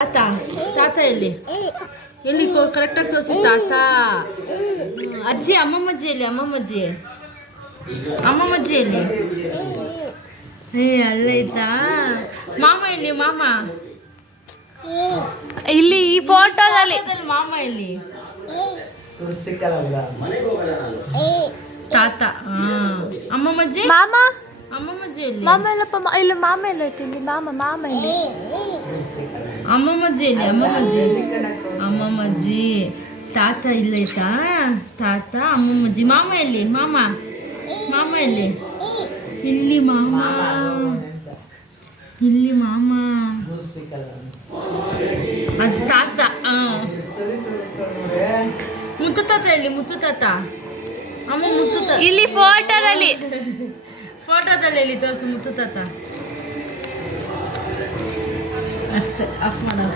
ತಾತ ತಾತ ಎಲ್ಲಿ ಎಲ್ಲಿ ಕರೆಕ್ಟಾಗಿ ತೋರಿಸಿ ತಾತ ಅಜ್ಜಿ ಅಮ್ಮಮ್ಮಜ್ಜಿ ಎಲ್ಲಿ ಅಮ್ಮಮ್ಮಜ್ಜಿ ಅಮ್ಮಮ್ಮಜ್ಜಿ ಎಲ್ಲಿ ಅಲ್ಲೈತಾ ಮಾಮ ಎಲ್ಲಿ ಮಾಮ ಇಲ್ಲಿ ಈ ಫೋಟೋದಲ್ಲಿ ಮಾಮ ಎಲ್ಲಿ ತಾತ ಅಮ್ಮಮ್ಮಜ್ಜಿ ಮಾಮ ಅಮ್ಮಮ್ಮಜ್ಜಿ ಎಲ್ಲಿ ಮಾಮ ಎಲ್ಲಪ್ಪ ಇಲ್ಲ ಮಾಮ ಎಲ್ಲ ಐತಿ ಇಲ್ಲಿ ಮಾಮ ಇಲ್ಲಿ ಅಮ್ಮಮ್ಮಜ್ಜಿ ಎಲ್ಲಿ ಅಮ್ಮಮ್ಮಜ್ಜಿ ತಾತ ಇಲ್ಲೈತಾ ತಾತ ಅಮ್ಮಮ್ಮಜ್ಜಿ ಮಾಮ ಎಲ್ಲಿ ಮಾಮ ಎಲ್ಲಿ ಇಲ್ಲಿ ಮಾಮ ಅದು ತಾತ ಮುತ್ತು ತಾತ ಎಲ್ಲಿ ಮುತ್ತು ತಾತ ಅಮ್ಮ ಮುತ್ತು ತಾತ ಇಲ್ಲಿ ಫೋಟೋದಲ್ಲಿ ಎಲ್ಲಿ ತೋರಿಸು ಮುತ್ತು ತಾತ ಅಷ್ಟೇ ಆಫ್ ಮಾಡ